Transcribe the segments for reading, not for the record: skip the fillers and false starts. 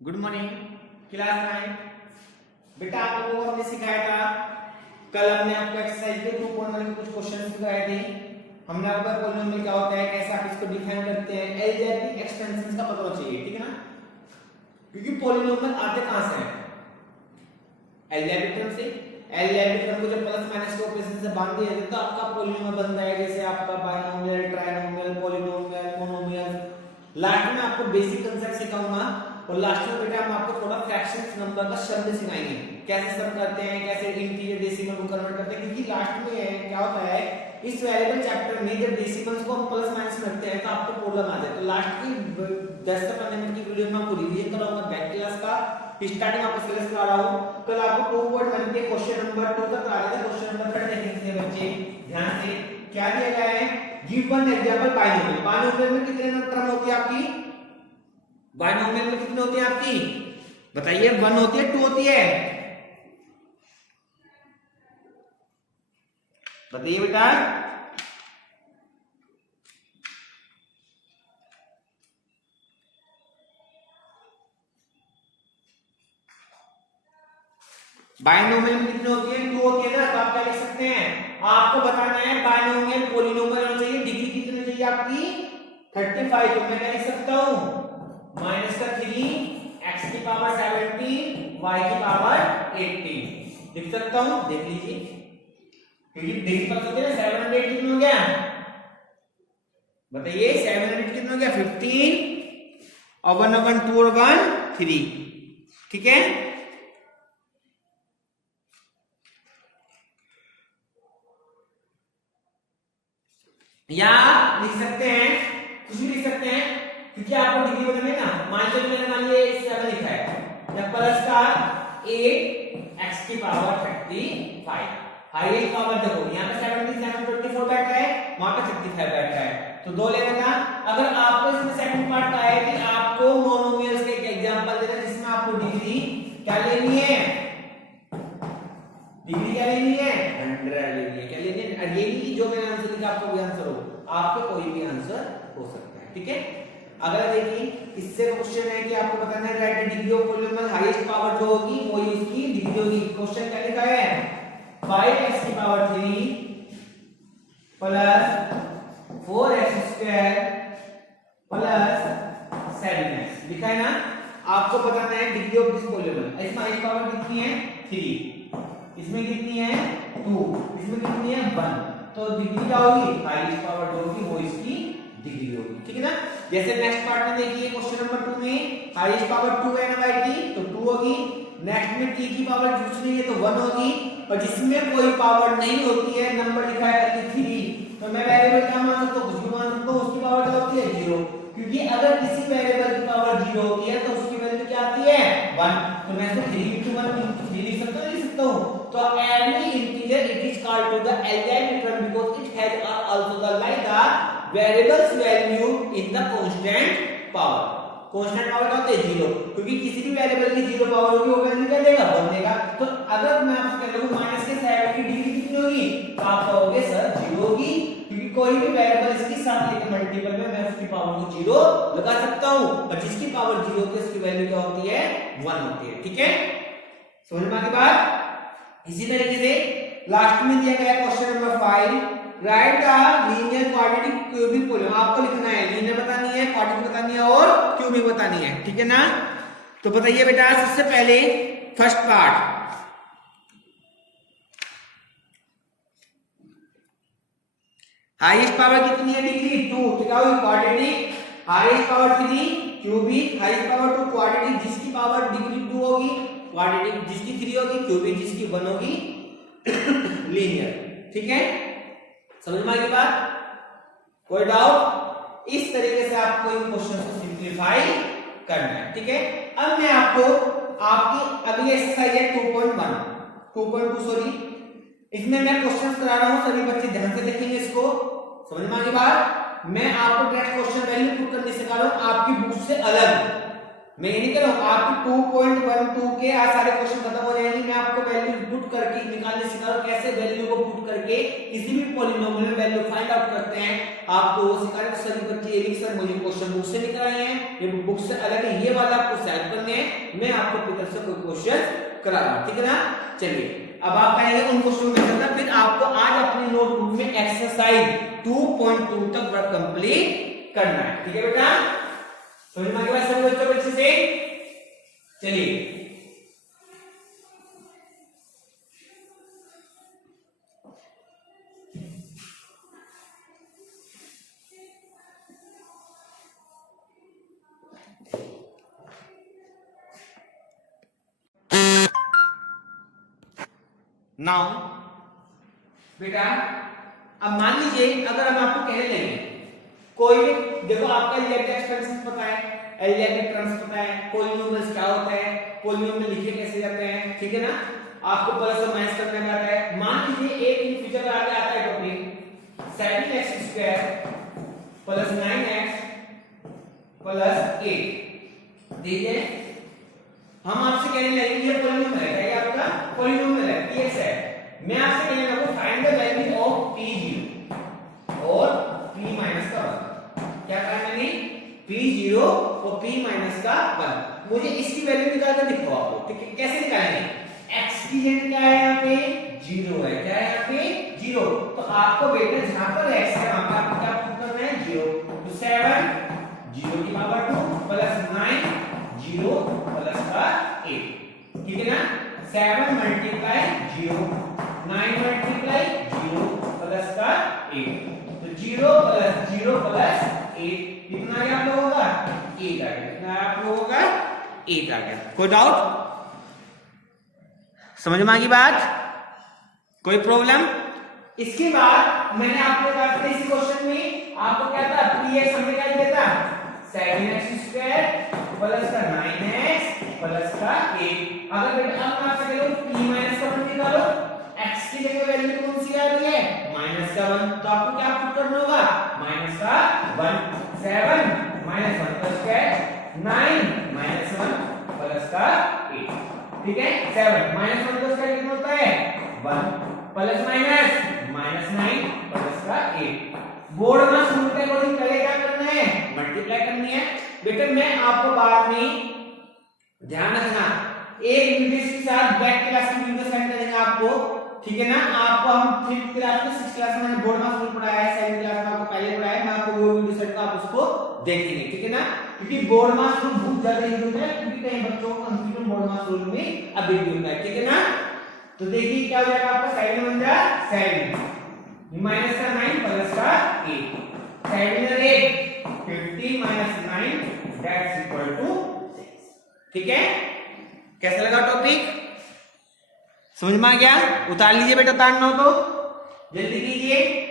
Good morning class 9। बेटा आप लोगों को हमने सिखाया था, कल हमने आपको एक्सरसाइज के 2.1 के कुछ क्वेश्चन सिखाए थे। हमने आपको पॉलिनोमियल क्या होता है, कैसे आप इसको डिफाइन करते हैं, एलजेब्रिक एक्सटेंशंस का पता होना चाहिए, ठीक है ना। क्योंकि पॉलिनोमियल आते कहां से हैं, एलजेब्रिक टर्म से। एलजेब्रिक टर्म को जब प्लस माइनस के ऑपरेशन से बांध दिया जाए तो आपका पॉलिनोमियल बनता है, जैसे आपका binomial, trinomial, polynomial, monomial. Last में आपको बेसिक कांसेप्ट सिखाऊंगा और लास्ट में बेटा हम आपको थोड़ा फ्रैक्शंस नंबर का शब्द सिखाएंगे, कैसे सब करते हैं, कैसे इंटीजर डेसिमल को कन्वर्ट करते हैं। क्योंकि लास्ट में क्या होता है, इस वेरिएबल चैप्टर में जब डेसिमल्स को हम प्लस माइनस में रखते हैं तो आपको प्रॉब्लम आ जाए। तो लास्ट की 10 से 15 मिनट की वीडियो में आपको रिवीजन कराऊंगा बैक क्लास का, स्टार्टिंग आपको सिलेक्ट करा रहा हूं। कल आपको 2.1 के क्वेश्चन नंबर 2 तक आ रहा था, क्वेश्चन नंबर 3 देखेंगे बच्चे ध्यान से। क्या दिया गया है, give one example binomial. Binomial में कितने टर्म होती है आपकी, बायनोमियल में कितनी होती है आपकी बताइए, 1 होती है 2 होती है, बताइए बेटा। बायनोमियल में कितनी होती है, 2 होती है ना। तो आप क्या लिख सकते हैं, आपको बताना है बायनोमियल पॉलिनोमियल होना चाहिए, डिग्री कितनी चाहिए आपकी 35। तो मैं क्या लिख सकता हूं, -3 x की पावर 17 y की पावर 18 लिख सकता हूं, देख लीजिए। क्योंकि डिग्री पता होती है ना, 7 और 8 कितना हो गया बताइए, 7 और 8 कितना हो गया 15 और 1 और 1 2 और 1 3, ठीक है। या लिख सकते हैं, कुछ भी लिख सकते हैं, क्योंकि आपको डिग्री बतानी है ना। मान लीजिए 7 लिखा है या प्लस का 8 x की पावर 35, हाईएस्ट पावर देखो यहाँ पे 77 24 बैठ रहा है, वहां पे 35 बैठ रहा है, तो 2 लेना था। अगर आपको इसमें सेकंड पार्ट का है कि आपको मोनोमियल्स के एग्जांपल देना जिसमें आपको डिग्री क्या लेनी है, डिग्री क्या लेनी है 100 लेनी है, क्या लेनी है। ये नहीं जो मैंने आंसर लिखा आपको भी आंसर हो, आपके कोई भी आंसर हो सकता है, ठीक है। अगला देखिए, इससे क्वेश्चन है कि आपको बताना है right degree of polynomial, highest power जो होगी वही उसकी डिग्री होगी। क्वेश्चन क्या लिखा है, 5x की power 3 plus 4x square plus 7x लिखा है ना। आपको बताना है डिग्री ऑफ दिस पॉलिनोमियल। इसमें हाईएस्ट पावर कितनी है 3, इसमें कितनी है 2, इसमें कितनी है 1, तो डिग्री क्या होगी, हाईएस्ट पावर जो होगी वो इसकी डिग्री होगी, ठीक है ना। जैसे नेक्स्ट पार्ट में देखिए, क्वेश्चन नंबर 2 में हाईएस्ट पावर 2 है ना भाई t, तो 2 होगी। नेक्स्ट में t की पावर कुछ नहीं है तो 1 होगी, और जिसमें कोई पावर नहीं होती है नंबर लिखा है 3, तो मैं वेरिएबल क्या मान सकता हूं, कुछ भी मान सकता हूं, उसकी पावर क्या होती है 0। क्योंकि अगर किसी वेरिएबल की पावर 0 होती है तो उसकी वैल्यू क्या आती है 1, तो मैं इसको 3 into 1 लिख सकता हूं, लिख सकता हूं। तो every integer it is called to the algebraic term because it has also the like the variables value in the constant power। Constant power क्या होता है 0, क्योंकि किसी भी वेरिएबल की 0 पावर होगी वो वैल्यू क्या देगा 1 देगा। तो अगर मैं आपसे कह दूं माइनस के 7 की डिग्री कितनी होगी, तो आप कहोगे सर 0 होगी, क्योंकि कोई भी वेरिएबल इसके साथ लेके मल्टीपल में मैं उसकी पावर को 0 लगा सकता हूं, और जिसकी पावर 0 होती है उसकी वैल्यू क्या होती है 1 होती है, ठीक है। समझ में आ गई बात। इसी तरीके से लास्ट में दिया गया question number 5, right the linear quadratic cubic polynomial. आपको लिखना है, लीनियर बतानी है, क्वाड्रेटिक बतानी है और क्यूबिक बतानी है, ठीक है ना। तो बताइए बेटा, सबसे पहले फर्स्ट पार्ट, हाईएस्ट पावर कितनी है डिग्री 2, तो क्या होगी quadratic, highest power 3 cubic, highest power 2 quadratic, जिसकी पावर डिग्री 2 होगी क्वाड्रेटिक, जिसकी 3 होगी क्यूबिक, जिसकी 1 होगी लीनियर, ठीक है। समझ में आ गई बात, कोई डाउट। इस तरीके से आपको इन क्वेश्चन को सिंपलीफाई करना है, ठीक है। अब मैं आपको आपकी अगली एक्सरसाइज है 2.2 सॉरी, इसमें मैं क्वेश्चंस करा रहा हूं, सभी बच्चे ध्यान से देखेंगे इसको। समझ में आ गई बात। मैं आपको डायरेक्ट क्वेश्चन वैल्यू पुट करने सिखा रहा हूं आपकी बुक से अलग, मैं ये नहीं कह रहा हूं आपकी 2.12 के आज सारे क्वेश्चन खत्म हो जाएंगे। मैं आपको वैल्यू पुट करके निकालने सिखा रहा हूं, कैसे वैल्यू को पुट करके किसी भी पॉलिनोमियल में वैल्यू फाइंड आउट करते हैं। आपको वो सिखा रहे हैं। सभी बच्चे ये लिख सर मुझे क्वेश्चन बुक से निकल आए हैं, ये बुक से अलग है, ये वाला आपको सॉल्व करने हैं, मैं आपको अपनी तरफ से कोई क्वेश्चन करा रहा हूं, ठीक है ना। चलिए अब आप कहेंगे उन क्वेश्चन को करना, फिर आपको आज अपनी नोटबुक में एक्सरसाइज 2.2 तक वर्क कंप्लीट करना है, ठीक है बेटा। समझ में आ गया सभी बच्चों को अच्छे से। चलिए नाउ बेटा अब मान लीजिए अगर हम आपको कहने लगे कोई भी, देखो आपका एलियाटिक एक्सपेंसेस पता है, एलियाटिक टर्म्स पता है, पॉलिनोमियल्स क्या होता है, पॉलिनोमियल लिखे कैसे जाते हैं, ठीक है ना, आपको प्लस और माइनस करने में आता है। मान लीजिए एक इन फ्यूचर आगे आता है topic 7x² plus 9x plus 8, देखिए हम आपसे कहने लगे ये पॉलिनोमियल है, क्या ये आपका पॉलिनोमियल है, px है। मैं आपसे कहने लगा find the value of p0 और p माइनस का 1, क्या कहा मैंने, p0 और p माइनस का 1, मुझे इसकी वैल्यू निकाल कर दिखाओ आपको, ठीक है। कैसे निकालेंगे, x की जगह क्या है यहाँ पे 0 है, क्या है यहाँ पे 0, तो आपको बेटा जहां पर x है वहां पर आपको क्या पुट करना है 0, तो 7 0 की पावर 2 प्लस 9 0 प्लस का 8, ठीक है ना। 7 मल्टीप्लाई 0 9 मल्टीप्लाई 0 प्लस का 8, तो 0 प्लस 0 प्लस 8 कितना आप लोगों होगा 8 आ गया, कितना आप लोगों होगा 8 आ गया। कोई डाउट, समझ में आ गई बात, कोई प्रॉब्लम। इसके बाद मैंने आपको कहा था इस क्वेश्चन में आपको क्या था, px हमने क्या दिया था 7x² प्लस का 9x प्लस का 8। अगर बेटा अब मैं आपसे कह रहा हूं p माइनस का 1 निकालो, x की जगह वैल्यू कौन सी आ रही है माइनस का 1, तो आपको क्या पुट करना होगा माइनस का 1, 7 माइनस 1 प्लस क्या 9 माइनस 1 प्लस का 8, ठीक है। 7 माइनस 1 प्लस का कितना होता है 1 प्लस माइनस माइनस 9 प्लस का 8। बोर्ड में रूल के अकॉर्डिंग पहले क्या करना है मल्टीप्लाई करनी है। बेटा मैं आपको बाद में ध्यान रखना, एक वीडियो के साथ बैक क्लास की वीडियो सेंड करेंगे आपको, ठीक है ना। आपको हम 5th क्लास में 6th क्लास में मैंने बोर्ड में रूल पढ़ाया है, 7th क्लास में आपको पहले पढ़ाया है, मैं आपको वो वीडियो सेट का आप उसको देखेंगे, ठीक है ना। क्योंकि बोर्ड में रूल बहुत ज्यादा यूज होता है, क्योंकि कई बच्चों को कंफ्यूजन बोर्ड में रूल में अभी भी होता है, ठीक है ना। तो देखिए क्या हो जाएगा आपका 7 बन जाए 7 माइनस का 9 प्लस का 8, 7 और 8 50 माइनस 9 दैट्स इक्वल टू 6, ठीक है। कैसा लगा टॉपिक, समझ में आ गया, उतार लीजिए बेटा, उतारना हो तो जल्दी कीजिए।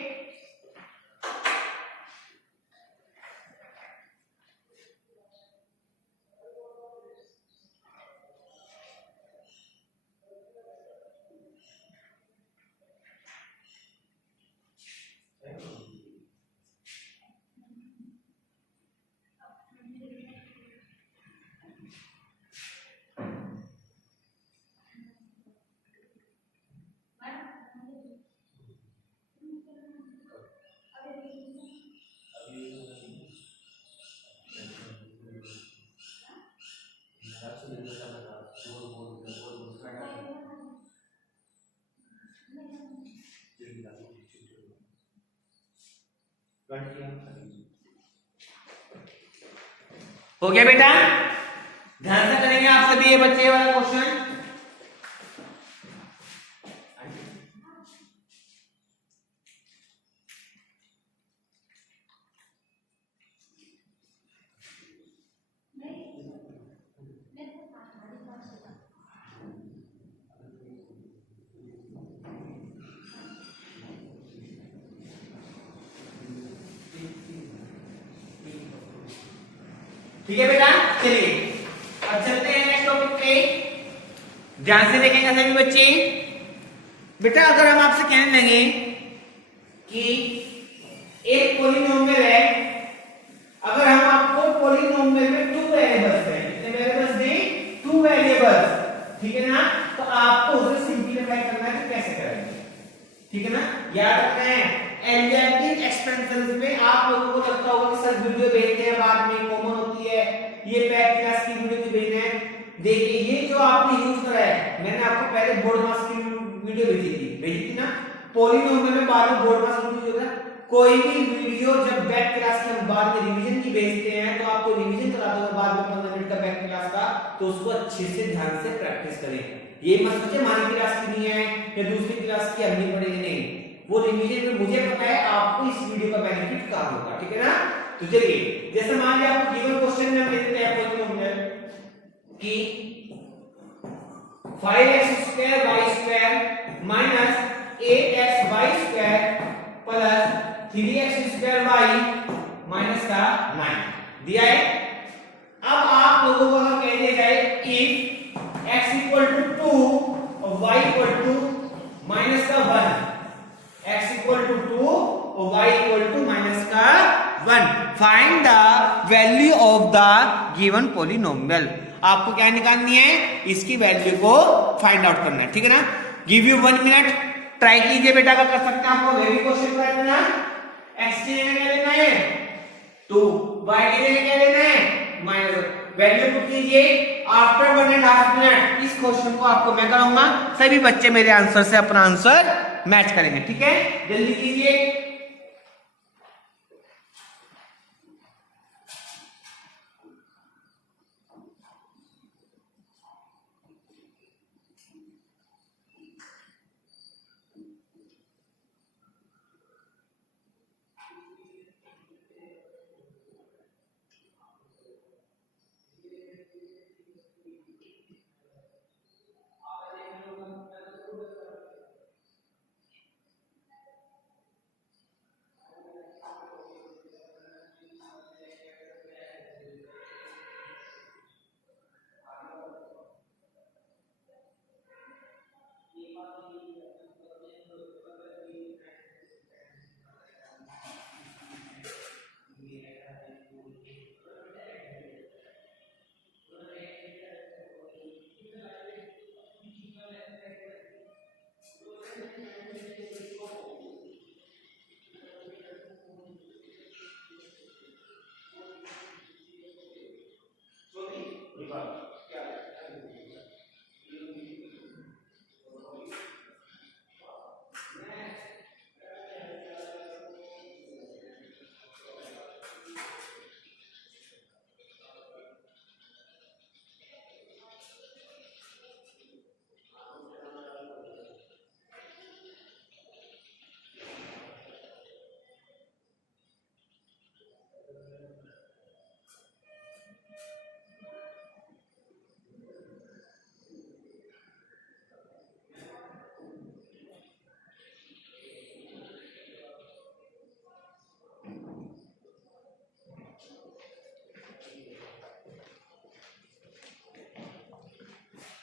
हो गया बेटा, ध्यान से करेंगे आप सभी ये बच्चे वाला क्वेश्चन। ठीक है बेटा, चलिए अब चलते हैं नेक्स्ट टॉपिक पे, ध्यान से देखेंगे सभी बच्चे। बेटा अगर हम आपसे कहने लगे कि एक पॉलिनोमियल है, अगर हम आपको पॉलिनोमियल में 2 वेरिएबल्स हैं, कितने ठीक है ना। तो आपको उसे सिंपलीफाई करना है तो कैसे करेंगे, ठीक है ना। याद रखना है एल्जेब्रिक एक्सपेंशंस में आप लोगों को लगता होगा कि सर वीडियो भेजते हैं बाद में कॉमन होती है, ये पैक क्लास की वीडियो की भेजना है। देखिए ये जो आपने यूज करा है, मैंने आपको पहले बोर्ड मास की वीडियो भेजी थी ना, पॉलिनोमियल में बाद में बोर्ड मास वीडियो होता है। कोई भी वीडियो जब बैक क्लास की हम बाद में रिवीजन की भेजते हैं तो आपको रिवीजन कराते हैं बाद में 15 मिनट का बैक क्लास का, तो उसको अच्छे से ध्यान से प्रैक्टिस करें। ये मत सोचिए हमारी क्लास की नहीं है या दूसरी क्लास की हम नहीं पढ़ेंगे, नहीं, वो रिवीजन में मुझे पता है आपको इस वीडियो का बेनिफिट कहां होगा, ठीक है ना। तो चलिए जैसे मान लिया आपको गिवन क्वेश्चन में हम देते हैं पॉलिनोमियल कि 5x² y² minus 8xy² plus 3x² y minus का 9 दिया है। अब आप लोगों को हम कह दिया जाए इफ x इक्वल टू 2 और y इक्वल टू माइनस का 1, x इक्वल टू 2 और y इक्वल टू माइनस का 1, find the value of the given polynomial. आपको क्या निकालनी है, इसकी वैल्यू को फाइंड आउट करना है, ठीक है ना। गिव यू 1 मिनट, ट्राई कीजिए बेटा, अगर कर सकते हैं आपको वेरी क्वेश्चन कर देना। x के लिए क्या लेना है 2, y के लिए क्या लेना है माइनस, वैल्यू पुट कीजिए। आफ्टर 1.5 मिनट इस क्वेश्चन को आपको मैं कराऊंगा, सभी बच्चे मेरे आंसर से अपना आंसर मैच करेंगे, ठीक है, जल्दी कीजिए।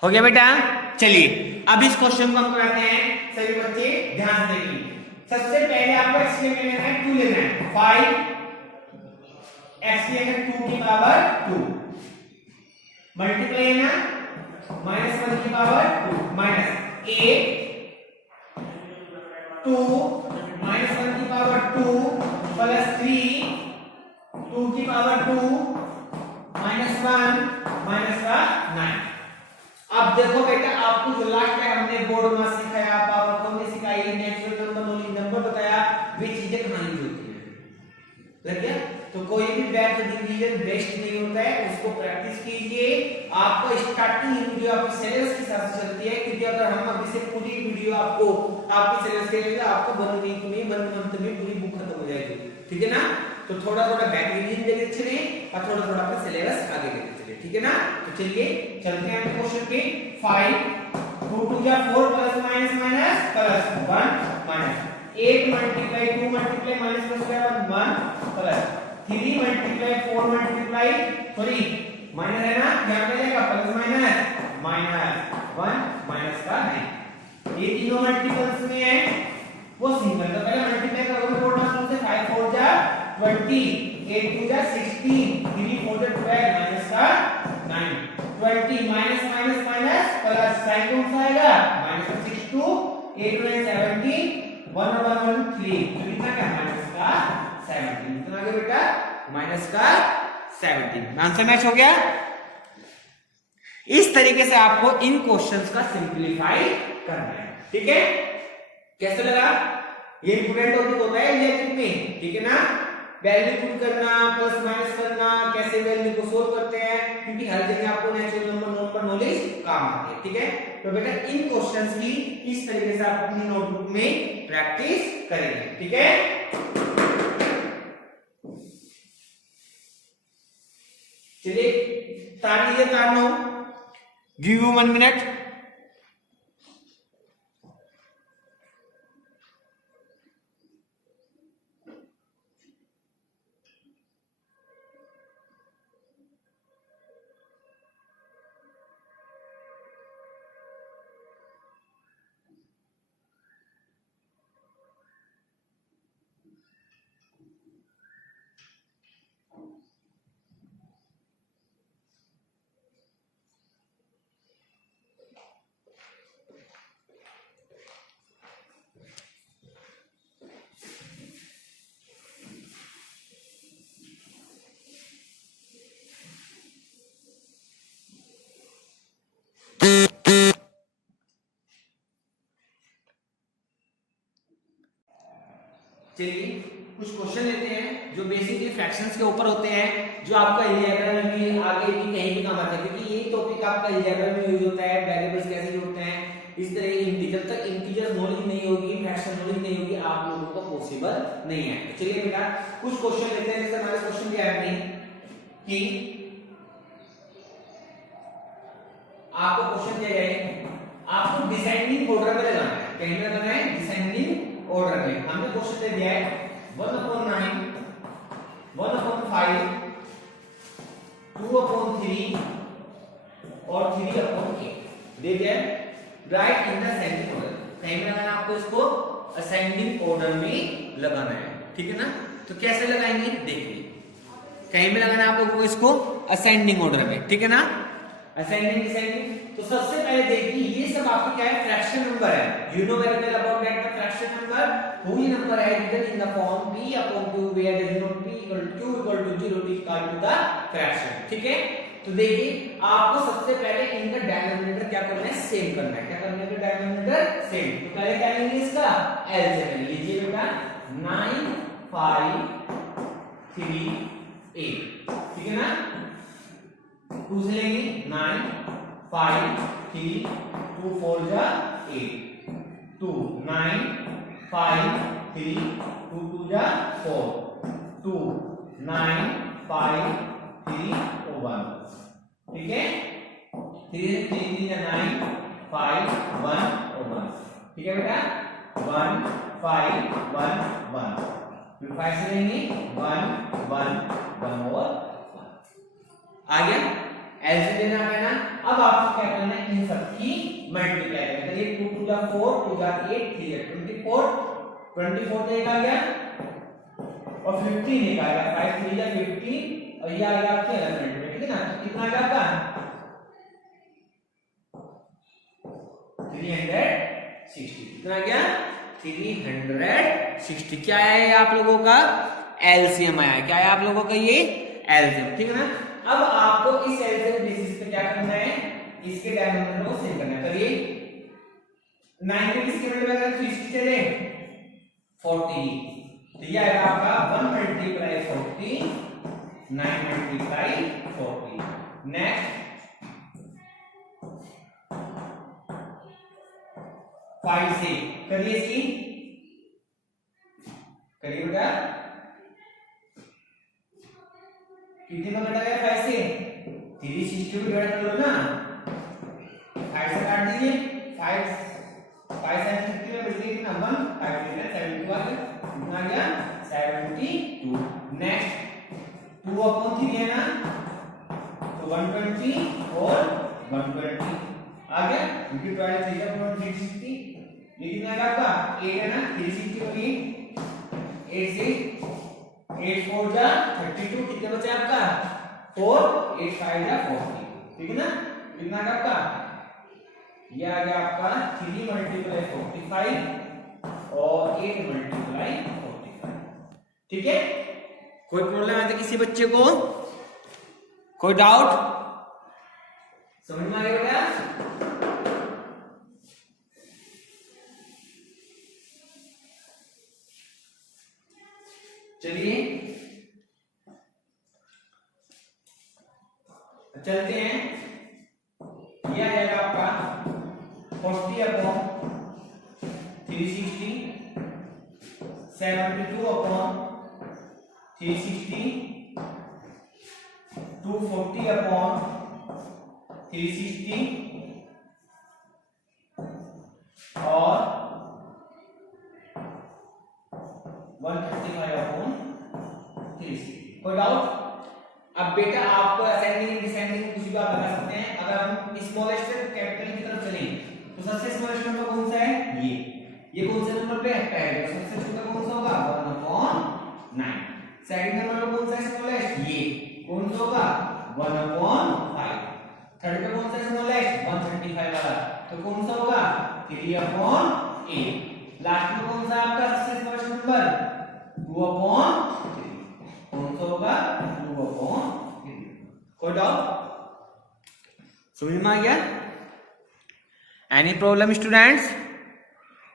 हो गया बेटा। चलिए अब इस क्वेश्चन को हम कराते हैं, सभी बच्चे ध्यान से देखिए। सबसे पहले आपको x के लिए लेना है 2 लेना है, 5 x की अगर 2 की पावर 2 मल्टीप्लाई है ना, -1 की पावर 2 माइनस 8 2 -1 की पावर 2 प्लस 3 2 की पावर 2 -1 माइनस का 9। अब देखो बेटा आपको जो लास्ट टाइम हमने बोर्ड में सिखाया, पावर को हमने सिखाई, नेचुरल नंबर ओनली नंबर बताया, वे चीजें कहां यूज होती हैं, लग गया। तो कोई भी बैक डिवीजन बेस्ट नहीं होता है, उसको प्रैक्टिस कीजिए। आपको स्टार्टिंग वीडियो आपकी सिलेबस के साथ चलती है, क्योंकि अगर हम अभी से पूरी वीडियो आपको आपकी सिलेबस के लिए आपको 1 वीक में 1 मंथ में पूरी बुक खत्म हो जाएगी, ठीक है ना। तो थोड़ा थोड़ा बैक रिवीजन देते चलिए और थोड़ा थोड़ा अपना सिलेबस आगे देते चलिए, ठीक है ना। तो चलिए चलते हैं अपने क्वेश्चन पे। 5 2 2 जा 4 plus minus minus plus 1 minus 8 multiply 2 multiply minus plus 1 plus 3 multiply 4 multiply sorry minus है ना, ध्यान रखिएगा, प्लस माइनस माइनस 1 माइनस का 9। ये तीनों मल्टीपल्स में है वो सिंगल, तो पहले मल्टीप्लाई करोगे 4 माइनस से 5 4 जा 20 8 2 जा 16 3 4 जा 12 माइनस का 9 20 minus minus minus plus sign कौन सा आएगा -62, 8 9 17, 1 1 1 3, तो कितना क्या माइनस का 17, कितना आ गया बेटा माइनस का 17। आंसर मैच हो गया। इस तरीके से आपको इन क्वेश्चंस का सिंपलीफाई करना है, ठीक है। कैसे लगा, ये इंपोर्टेंट टॉपिक होता है एलजेब्रिक में, ठीक है ना। वैल्यू पुट करना, प्लस माइनस करना, कैसे वैल्यू को सोल्व करते हैं, क्योंकि हर जगह आपको नेचुरल नंबर नॉलेज काम आती है, ठीक है। तो बेटा इन क्वेश्चंस की इस तरीके से आप अपनी नोटबुक में प्रैक्टिस करेंगे, ठीक है। चलिए तार लीजिए, तार लो, गिव यू 1 मिनट। चलिए कुछ क्वेश्चन लेते हैं जो बेसिकली फ्रैक्शंस के ऊपर होते हैं, जो आपका अलजेब्रा में भी आगे भी कहीं भी काम आता है, क्योंकि यही टॉपिक आपका अलजेब्रा में यूज होता है। वेरिएबल्स कैसे यूज होते हैं, इस तरह इंटीजर तक इंटीजर नॉलेज नहीं होगी, फ्रैक्शन नॉलेज नहीं होगी, आप लोगों को पॉसिबल नहीं है। चलिए बेटा कुछ क्वेश्चन लेते हैं। जैसे हमारे क्वेश्चन दिया है कि आपको क्वेश्चन दिया है, आपको डिसेंडिंग ऑर्डर में लगाना है, कहीं पे लगाना है डिसेंडिंग ऑर्डर में। हमने क्वेश्चन दे दिया है 1/9, 1/5, 2/3 और 3/8 दे दिया है। Right in the ascending order, कहीं पे लगाना आपको इसको असेंडिंग ऑर्डर में लगाना है, ठीक है ना। तो कैसे लगाएंगे देखिए, कहीं पे लगाना है आप लोगों को इसको असेंडिंग ऑर्डर में, ठीक है ना। असेंडिंग डिसेंडिंग, तो सबसे पहले देखिए ये सब आपके क्या है, फ्रैक्शन नंबर है। You know very well about that the fraction number, whole number है written in the form p/2 where the denote p equal to q equal to 0 is equal to the fraction, ठीक है। तो देखिए आपको सबसे पहले इनका डिनोमिनेटर क्या करना है, सेम करना है। क्या करना है, डिनोमिनेटर सेम। तो पहले क्या लेंगे, इसका एलसीएम लीजिए बेटा 9 5 3 8, ठीक है ना। 2 से लेंगे 9 5 3 2 4 जा 8, 2 9 5 3 2 2 जा 4, 2 9 5 3 और 1, ठीक है। 3 3 जा 9 5 1 और 1, ठीक है बेटा। 1 5 1 1, फिर 5 से लेंगे 1 1 1 और 1 आ गया। एलसीएम लेना है ना। अब आपको क्या करना है, इन सब की मल्टीप्लाई करना है। ये 2 2 जा 4, 2 जा 8, 3 जा 24, 24 तो एक आ गया और 15 एक आ गया, 5 3 जा 15 और ये आ गया आपके एलिमेंट में, ठीक है ना। तो कितना आ गया आपका 360, कितना आ गया 360। क्या है आप लोगों का एलसीएम आया, क्या है आप लोगों का ये एलसीएम, ठीक है ना। अब आपको इस एलसीएम बेसिस पे क्या करना है, इसके डिनोमिनेटर को सेम करना है। करिए 9 को किसके मल्टीप्लाई करें, 360 चले 40, तो ये आएगा आपका 1 मल्टीप्लाई 40, 9 मल्टीप्लाई 40। नेक्स्ट 5 से करिए इसकी, करिए बेटा कितने में कटा गया 5 से, 360 को डिवाइड कर लो ना, 5 से काट दीजिए, 5 से 50 में बच गया कितना 1, 5 से 72 आ गया, कितना आ गया 72। नेक्स्ट 2/3 है ना, तो 120 और 120 आ गया, क्योंकि 12 3 का 360, ये कितना आ गया आपका 8 है ना, 360 हो गई 8 से 8 4 जा 32, कितने बचे आपका 4, 8 5 जा 40, ठीक है ना। कितना आ गया आपका ये आ गया आपका 3 मल्टीप्लाई 45 और 8 मल्टीप्लाई 45। ठीक है, कोई प्रॉब्लम आती किसी बच्चे को, कोई डाउट? समझ में आ गया बेटा? चलिए चलते हैं। ये आ जाएगा आपका 40 अपॉन 360, 72 अपॉन 360, 240 अपॉन 360 और 135 अपॉन 360। कोई डाउट? अब बेटा आपको असेंडिंग डिसेंडिंग कुछ भी आप लगा सकते हैं। अगर हम स्मॉलेस्ट से कैपिटल की तरफ चलें तो सबसे स्मॉलेस्ट नंबर कौन सा है? ये कौन से नंबर पे है? पहले। सबसे छोटा कौन सा होगा? 1/9। सेकंड नंबर कौन सा है स्मॉलेस्ट? ये कौन सा होगा? 1/5। थर्ड पे कौन सा है स्मॉलेस्ट? 135 वाला, तो कौन सा होगा? 3/8। लास्ट में कौन सा आपका सबसे स्मॉलेस्ट नंबर? 2/3। कौन सा होगा? 2/3। कोई डाउट? समझ में आ गया? Any problem students?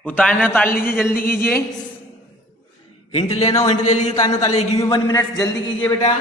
उतारना उतार लीजिए, जल्दी कीजिए। हिंट लेना हो हिंट ले लीजिए, उतारना उतार लीजिए। गिव मी 1 मिनट, जल्दी कीजिए बेटा।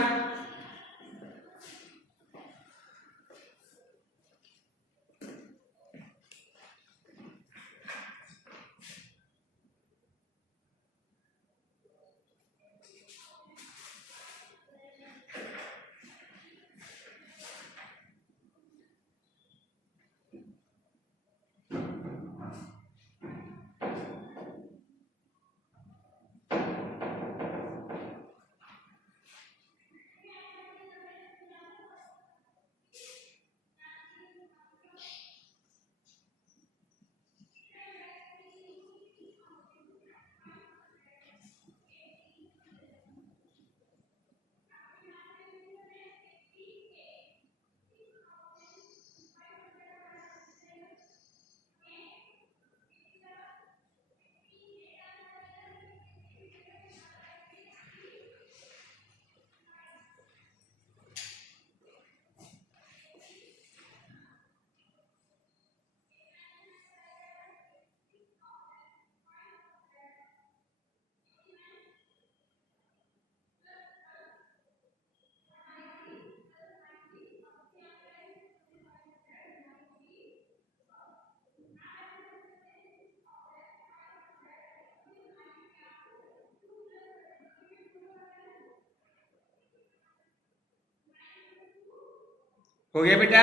हो गया बेटा?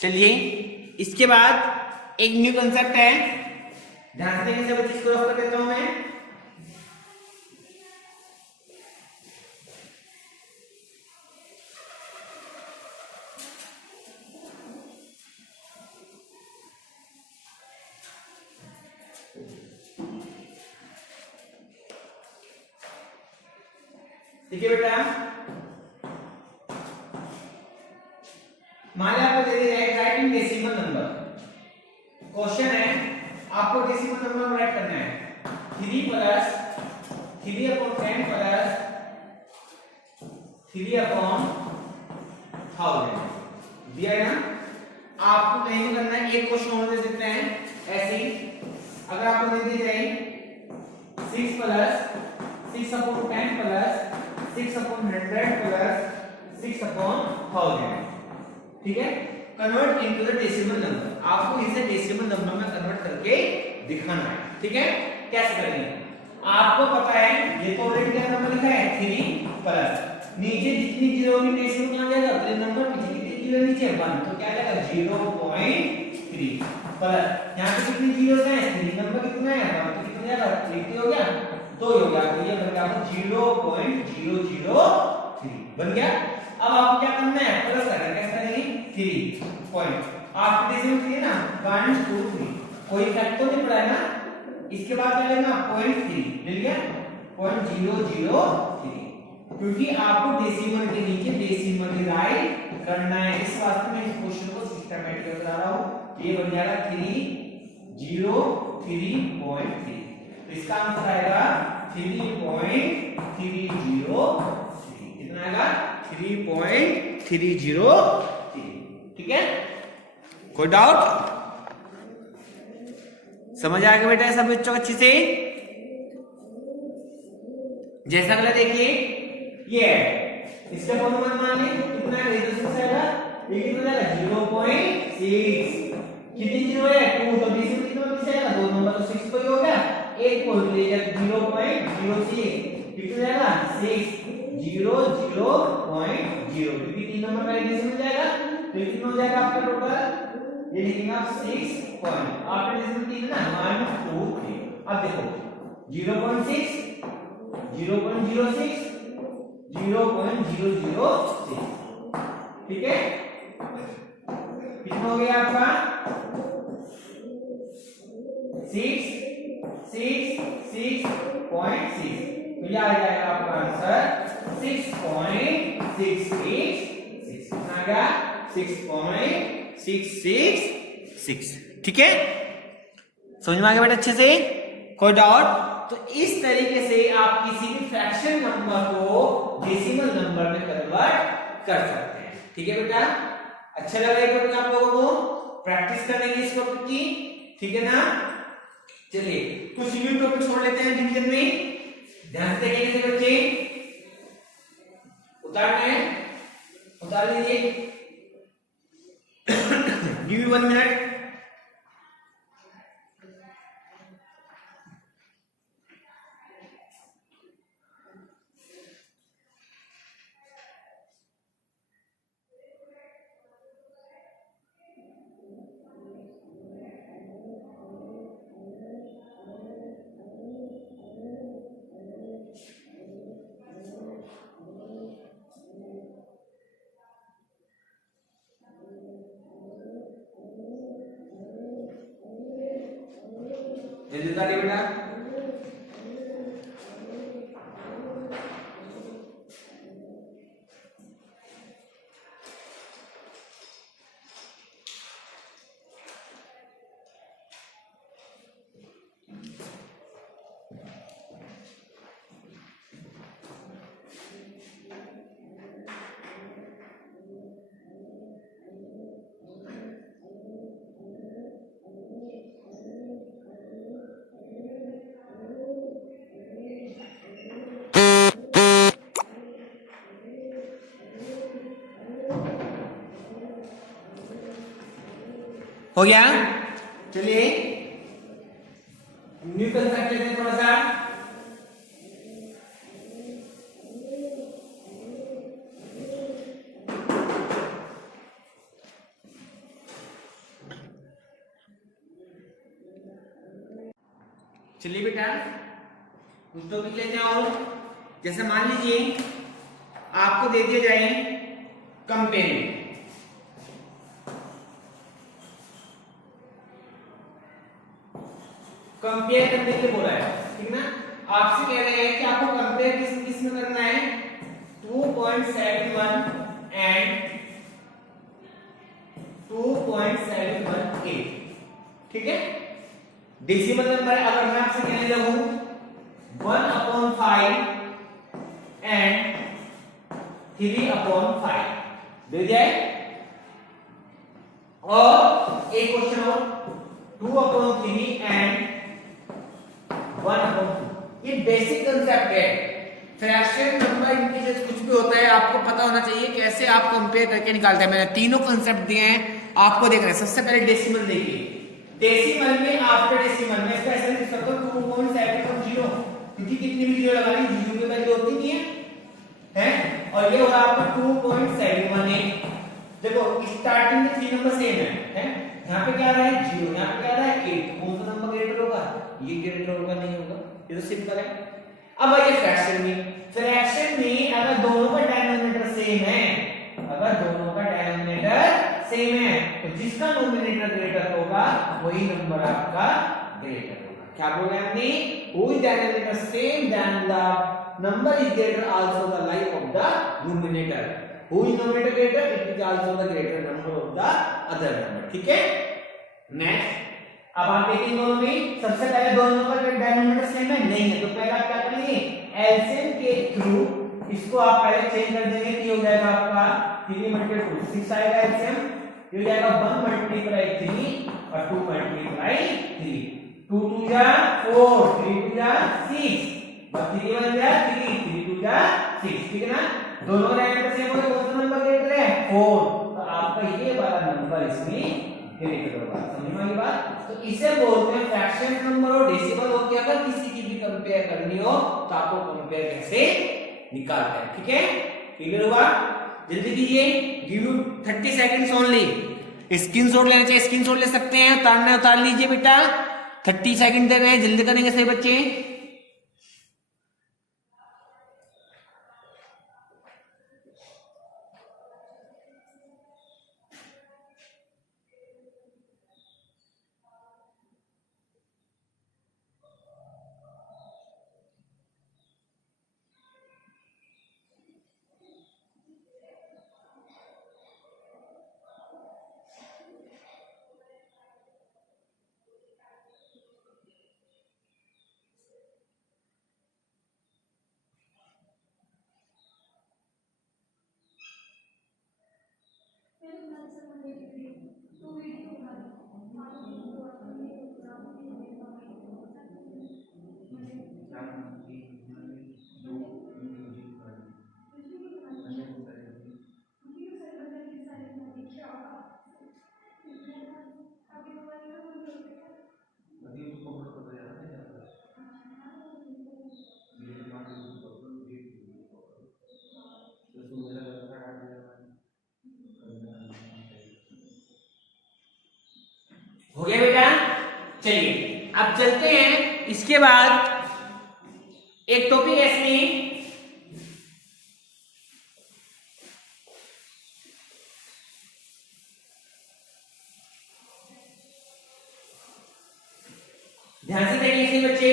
चलिए इसके बाद एक न्यू कंसेप्ट है, ध्यान से देखिए बच्चे, इसको रफ कर देता हूं मैं। देखिए बेटा, मान लिया आपको दे दिया है राइटिंग डेसिमल नंबर। क्वेश्चन है आपको डेसिमल नंबर राइट करना है। 3 प्लस 3/10 प्लस 3/1000 दिया है ना। आपको नहीं करना है, एक क्वेश्चन और दे देते हैं ऐसे ही। अगर आपको दे दी जाए 6 प्लस 6/10 प्लस 6/100 प्लस 6/1000, ठीक है। Convert into the decimal number, आपको इसे डेसिमल नंबर में कन्वर्ट करके दिखाना है, ठीक है। कैसे करेंगे? आपको पता है ये तो ऑलरेडी क्या नंबर लिखा है 3 प्लस नीचे जितनी जीरो होगी डेसिमल कहां जाएगा? तो नंबर पीछे कितनी जीरो नीचे 1, तो क्या जाएगा 0.3 प्लस यहां पे कितनी जीरोस हैं? 3 नंबर कितना है? 1, तो कितना जाएगा? 3 हो गया, 2 हो गया, तो ये बन गया 0.003 बन गया। अब आपको क्या करना है, प्लस करना है, कैसे करेंगे 3 पॉइंट, आपके डेसिमल थी ना 1 2 3, कोई इफेक्ट तो नहीं पड़ा है ना, इसके बाद क्या लेना 0.3 ले लिया 0.003, क्योंकि आपको डेसिमल के नीचे डेसिमल राइट करना है, इस वास्ते मैं इस क्वेश्चन को सिस्टमैटिक बता रहा हूं। ये बन जाएगा 303.3, तो इसका आंसर आएगा 3.303, कितना आएगा 3.303, ठीक है। कोई डाउट, समझ आ गया बेटा सब बच्चों अच्छे से। जैसा अगला देखिए ये है, इसका फॉर्मूला मान लें कितना है, रेजिस्टेंस आएगा ये कितना आएगा 0.6, कितनी जीरो है 2, तो डेसिमल कितना पीछे आएगा 2 नंबर तो 6 तो ही हो गया, 1 पॉइंट ले जाए 0.06 कितना जाएगा 600.0, क्योंकि 3 नंबर का डेसिमल जाएगा तो कितना हो जाएगा आपका टोटल, ये लिखेंगे आप 6 पॉइंट, आपका डेसिमल 3 है ना 1 2 3, अब देखो 0.6 0.06 0.006, ठीक है, कितना हो गया आपका 6.6, तो यह आ जाएगा आपका आंसर 6.666, कितना आ गया 6.666, ठीक है, समझ में आ गया बेटा अच्छे से, कोई डाउट। तो इस तरीके से आप किसी भी फ्रैक्शन नंबर को डेसिमल नंबर में कन्वर्ट कर सकते हैं, ठीक है बेटा। अच्छा लगा ये टॉपिक आप लोगों को, प्रैक्टिस करेंगे इस टॉपिक की, ठीक है ना। चलिए कुछ न्यू टॉपिक छोड़ लेते हैं डिवीजन में, ध्यान से देखिए बच्चे, उतार लीजिए, गिव यू 1 मिनट। जल्दी उतारिए बेटा। हो गया, चलिए न्यू कंसेप्ट लेते हैं थोड़ा सा। चलिए बेटा कुछ टॉपिक लेते हैं, और जैसे मान लीजिए आपको दे दिया जाए कंपेयरिंग, कंपेयर करने के लिए बोला है, ठीक ना। आपसे कह रहे हैं कि आपको कंपेयर किस में करना है, 2.71 एंड 2.718, ठीक है। डेसिमल नंबर अगर मैं आपसे कहने लगूं 1/5 एंड 3/5 दे जाए, और एक क्वेश्चन और 2/3 एंड 1/2, ये बेसिक कंसेप्ट है। फ्रैक्शन नंबर इंटीजर्स कुछ भी होता है आपको पता होना चाहिए कैसे आप कंपेयर करके निकालते हैं। मैंने तीनों कंसेप्ट दिए हैं आपको, देखना है। सबसे पहले डेसिमल देखिए, डेसिमल में आफ्टर डेसिमल में इसका ऐसे लिख सकते हो 2.710, क्योंकि कितनी भी जीरो लगा ली जीरो की वैल्यू होती नहीं है, और ये होगा आपका 2.718। देखो स्टार्टिंग में 3 नंबर सेम है, यहाँ पे क्या आ रहा है 0, यहाँ पे क्या आ रहा है 8, कौन सा नंबर ग्रेटर होगा, ये ग्रेटर होगा नहीं होगा, ये तो सिंपल है। अब आइए फ्रैक्शन में, फ्रैक्शन में अगर दोनों का डिनोमिनेटर सेम है सेम है, तो जिसका नोमिनेटर ग्रेटर होगा वही नंबर आपका ग्रेटर होगा। क्या बोल रहे हैं हमने? who is denominator same than the number is greater also the like of the numerator, who is numerator greater it is also the greater number of the other number। ठीक है, next अब आप देखेंगे दोनों में, सबसे पहले दोनों का डिनोमिनेटर सेम है नहीं है, तो पहले आप क्या करेंगे, एलसीएम के थ्रू इसको आप पहले चेंज कर देंगे, कि हो जाएगा आपका 3 × 2 6 आएगा एलसीएम, ये हो जाएगा 1 × 3 और 2 × 3, 2 2 जा 4, 3 2 जा 6, 3 1 जा 3, 3 2 जा 6, ठीक है ना। दोनों का डिनोमिनेटर सेम हो गया, कौन सा नंबर ग्रेटर है 4, तो आपका ये वाला नंबर इसमें ग्रेटर होगा। समझ में आई बात? तो इसे बोलते हैं फ्रैक्शन नंबर और डेसिमल हो के अगर किसी की भी कंपेयर करनी हो तो आपको कंपेयर कैसे निकालते हैं। ठीक है, क्लियर हुआ? जल्दी कीजिए, give you 30 seconds only. Screenshot लेना चाहिए, स्क्रीनशॉट ले सकते हैं, उतारना है उतार लीजिए बेटा। 30 सेकंड दे रहे हैं, जल्दी करेंगे सही बच्चे। हो गया बेटा? चलिए अब चलते हैं, इसके बाद एक टॉपिक है इसमें ध्यान से देखिए इसे बच्चे।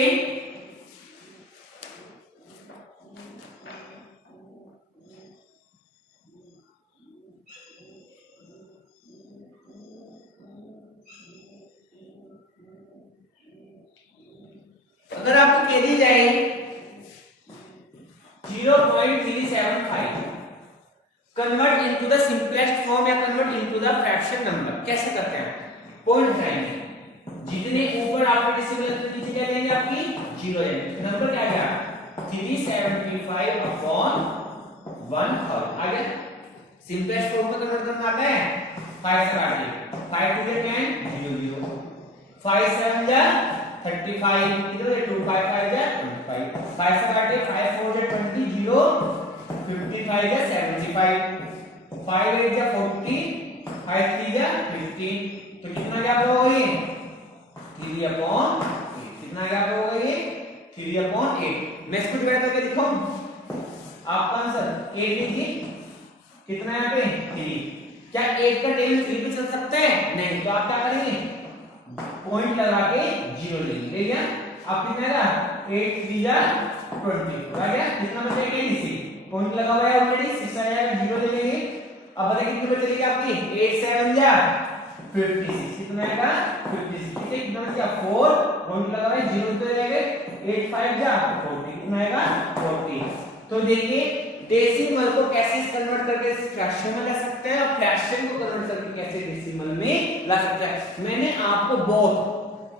अगर आपको कह दी जाए 0.375 convert into the simplest form या convert into the fraction number, कैसे करते हैं? पॉइंट हटाएंगे, जितने ऊपर आपके डेसिमल नीचे क्या लेंगे आपकी 0 है, नंबर क्या गया 375 अपॉन 1000 आ गया। सिंपलेस्ट फॉर्म में कन्वर्ट करना आता है 5 से काटिए, 5 2 10 0 0, 5 7 जा 35, इधर 2 5 5 जा 25, 5 से काटिए 5 4 जा 20 0 55 जा 75, 5 8 जा 40, 5 3 जा 50, तो कितना गैप होगा ये 3/8, कितना गैप होगा ये 3/8। मैं इसको डिवाइड करके दिखाऊं आपका आंसर 8 लीजिए, कितना यहाँ पे 3, क्या 8 का टेबल 3 पे चल सकता है? नहीं, तो आप क्या करेंगे पॉइंट लगा के 0 लेंगे, ले गया। अब कितना आएगा 8 3 जा 20 आ गया, कितना बचेगा इसी पॉइंट लगा हुआ है ऑलरेडी 6 आ जाएगा, 0 ले लेंगे। अब बताइए कितने पे चलेगी आपकी 8 7 जा 56, कितना आएगा 56, ठीक है, कितना बचा 4 पॉइंट लगा हुआ है 0 तो जाएगा 8 5 जा 40, कितना आएगा 40। तो देखिए डेसिमल को कैसे कन्वर्ट करके फ्रैक्शन में ला सकते हैं और फ्रैक्शन को कन्वर्ट करके कैसे डेसिमल में ला सकते हैं। मैंने आपको बहुत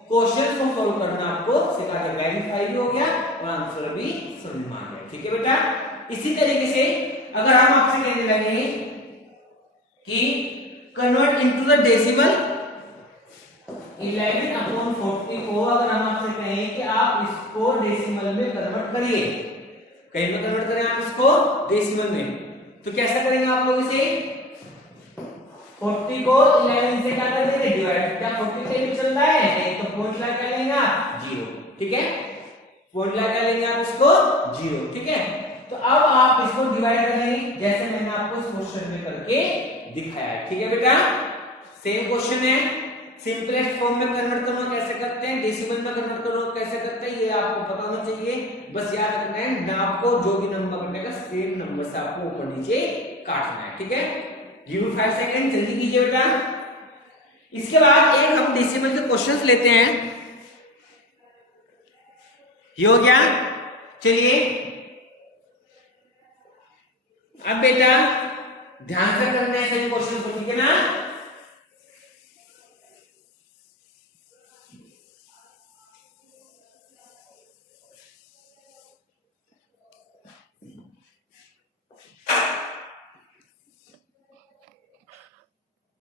क्वेश्चन को सॉल्व करना आपको सिखा दिया, वेरीफाई भी हो गया और आंसर भी समझ में आ गया। ठीक है बेटा, इसी तरीके से अगर हम आपसे कहने लगे कि कन्वर्ट इनटू द डेसिमल 11/40 को अगर हम आपसे कहें कि आप इसको डेसिमल में कन्वर्ट करिए, कहीं पे कन्वर्ट करें आप इसको डेसिमल में, तो कैसा करेंगे आप लोग इसे 40 को 11 से क्या कर देंगे डिवाइड, क्या 40 से भी चल रहा है नहीं, तो पॉइंट लगा क्या लेंगे आप 0, ठीक है, पॉइंट लगा क्या लेंगे आप इसको 0, ठीक है। तो अब आप इसको डिवाइड कर लेंगे जैसे मैंने आपको इस क्वेश्चन में करके दिखाया है। ठीक है बेटा, सेम क्वेश्चन है, सिंपलेस्ट फॉर्म में कन्वर्ट करना कैसे करते हैं, डेसिमल में कन्वर्ट करना कैसे करते हैं, ये आपको पता होना चाहिए। बस याद रखना है, नाम को जो भी नंबर कटेगा सेम नंबर से आपको ऊपर नीचे काटना है। ठीक है, गिव 5 सेकंड, जल्दी कीजिए बेटा। इसके बाद एक हम डेसिमल के क्वेश्चंस लेते हैं। ये हो गया। चलिए अब बेटा ध्यान से करना है सभी क्वेश्चन को, ठीक है ना।